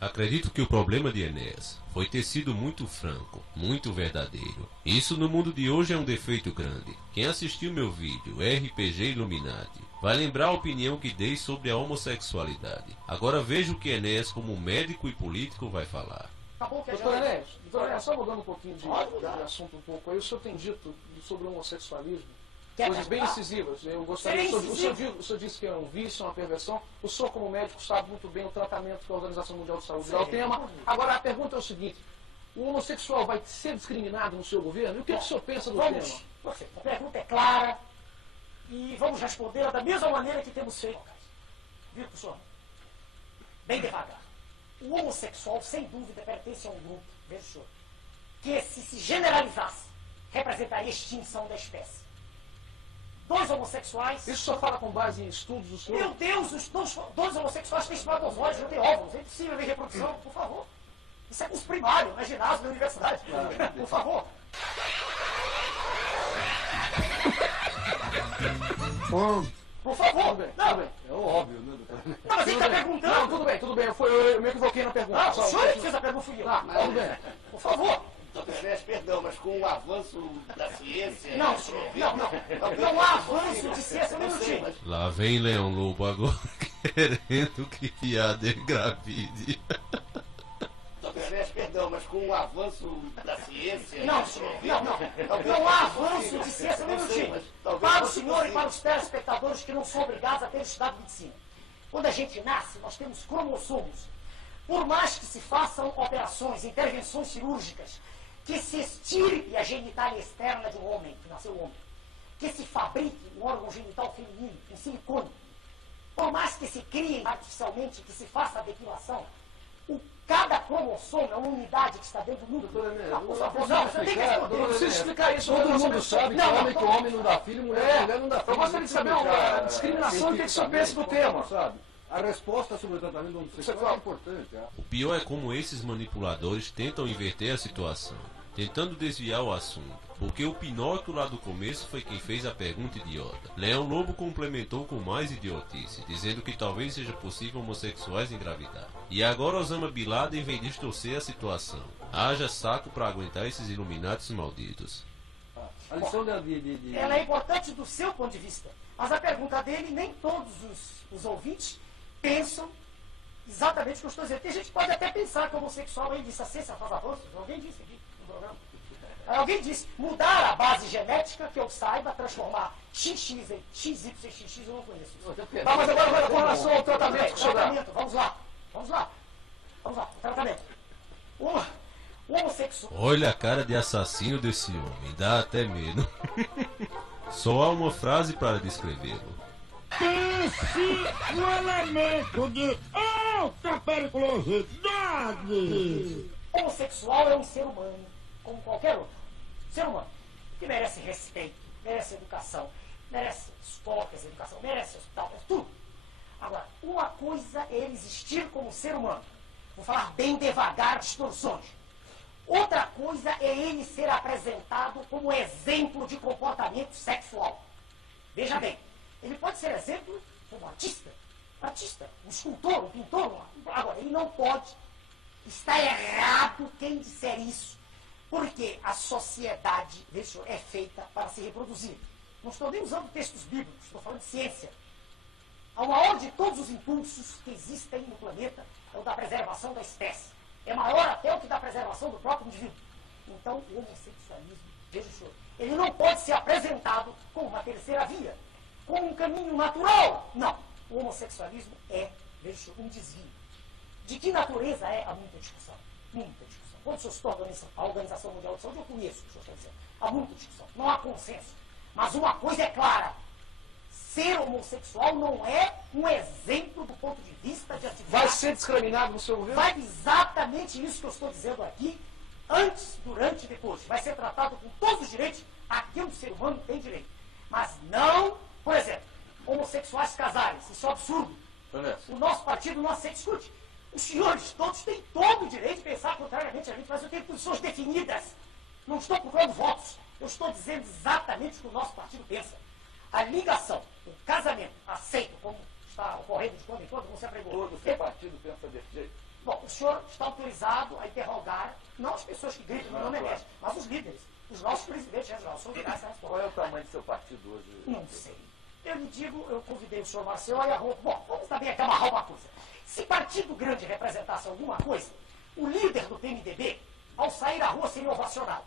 Acredito que o problema de Enéas foi ter sido muito franco, muito verdadeiro. Isso no mundo de hoje é um defeito grande. Quem assistiu meu vídeo RPG Illuminati vai lembrar a opinião que dei sobre a homossexualidade. Agora veja o que Enéas, como médico e político, vai falar. Doutor Enéas, só mudando um pouquinho de assunto um pouco aí, o senhor tem dito sobre o homossexualismo coisas bem incisivas. Eu gostaria. O senhor disse que é um vício, uma perversão. O senhor, como médico, sabe muito bem o tratamento que a Organização Mundial de Saúde dá ao tema. Agora, a pergunta é o seguinte: o homossexual vai ser discriminado no seu governo? E o que o senhor pensa do tema? Perfeito. A pergunta é clara e vamos responder da mesma maneira que temos feito. Viu, professor? Bem devagar. O homossexual, sem dúvida, pertence a um grupo, veja, senhor, que se generalizasse, representaria a extinção da espécie. Dois homossexuais... Isso só fala com base em estudos do senhor? Meu Deus, os dois homossexuais têm espermatozoides, não têm óvulos. É impossível haver reprodução, por favor. Isso é curso primário, não é ginásio da universidade. Por favor. Por favor. Tudo bem, tudo bem. É óbvio, né, doutor? Não, mas ele está perguntando. Não, tudo bem. Eu me equivoquei na pergunta. Ah, o senhor que fez a pergunta, fui eu. Tudo bem. Por favor. Doutor Enéas, perdão, mas com o avanço da ciência... Não, senhor, não há avanço de ciência, um minutinho. Lá vem Leão Lobo agora querendo que piada engravide. Doutor Enéas, perdão, mas com o avanço da ciência... Não, senhor, não há avanço de ciência, um minutinho. Para o senhor e para os telespectadores que não são obrigados a ter estudado medicina. Quando a gente nasce, nós temos cromossomos. Por mais que se façam operações, intervenções cirúrgicas, que se estire a genitália externa de um homem, que nasceu homem, que se fabrique um órgão genital feminino em silicone, por mais que se criem artificialmente, que se faça a depilação, cada cromossomo é uma unidade que está dentro do mundo. Por favor, não, você tem que responder. Não precisa explicar isso. Todo mundo sabe que homem não dá filho, mulher não dá filho. Eu gostaria de saber a discriminação e o que o senhor pensa do tema. Sabe? A resposta sobre o tratamento homossexual é importante. O pior é como esses manipuladores tentam inverter a situação, tentando desviar o assunto, porque o Pinóquio lá do começo foi quem fez a pergunta idiota. Leão Lobo complementou com mais idiotice, dizendo que talvez seja possível homossexuais engravidar. E agora Osama Bin Laden vem distorcer a situação. Haja saco para aguentar esses iluminados malditos. A lição Ela é importante do seu ponto de vista, mas a pergunta dele, nem todos os ouvintes pensam exatamente o que eu estou dizendo. Tem gente que pode até pensar que o homossexual, ele disse, a ciência faz avanços. Alguém disse aqui no programa. Alguém disse, mudar a base genética, que eu saiba, transformar XX em XYXX, eu não conheço. Tá, mas agora com relação ao tratamento que o senhor dá. Vamos lá, o tratamento. O homossexual... Olha a cara de assassino desse homem, dá até medo. Só há uma frase para descrevê-lo. Pense no elemento de alta periculosidade. O homossexual é um ser humano, como qualquer outro. Ser humano, que merece respeito, merece educação, merece escola, educação, merece hospital, merece tudo. Agora, uma coisa é ele existir como ser humano. Vou falar bem devagar, distorções. Outra coisa é ele ser apresentado como exemplo de comportamento sexual. Veja bem, ele pode ser exemplo como artista, um escultor, um pintor. Agora, ele não pode. Está errado quem disser isso. Porque a sociedade, veja, é feita para se reproduzir. Não estou nem usando textos bíblicos, estou falando de ciência. O maior de todos os impulsos que existem no planeta é o da preservação da espécie. É maior até o que da preservação do próprio indivíduo. Então, o homossexualismo, veja, senhor, ele não pode ser apresentado como uma terceira via, como um caminho natural. Não. O homossexualismo é, veja, senhor, um desvio. De que natureza é? Há muita discussão. Muita discussão. Quando o senhor citou a Organização Mundial de Saúde, eu conheço o que o senhor está dizendo. Há muita discussão. Não há consenso. Mas uma coisa é clara. Ser homossexual não é um exemplo do ponto de vista de atividade. Vai ser discriminado no seu governo? Vai exatamente isso que eu estou dizendo aqui, antes, durante e depois. Vai ser tratado com todos os direitos a que um ser humano tem direito. Mas não, por exemplo, homossexuais casarem. Isso é um absurdo. O nosso partido não aceita. Escute, os senhores todos têm todo o direito de pensar contrariamente a gente, mas eu tenho posições definidas. Não estou procurando votos. Eu estou dizendo exatamente o que o nosso partido pensa. A ligação, o casamento, aceito como está ocorrendo de quando em quando, você apregou. Todo o seu partido pensa desse jeito? Bom, o senhor está autorizado a interrogar, não as pessoas que gritam, meu nome é Mestre, mas os líderes, os nossos presidentes regionais. São legais, Qual é o tamanho do seu partido hoje? não sei. Eu lhe digo, eu convidei o senhor Marcel e a roupa. Bom, vamos também aqui amarrar uma coisa. Se partido grande representasse alguma coisa, o líder do PMDB, ao sair à rua, seria ovacionado.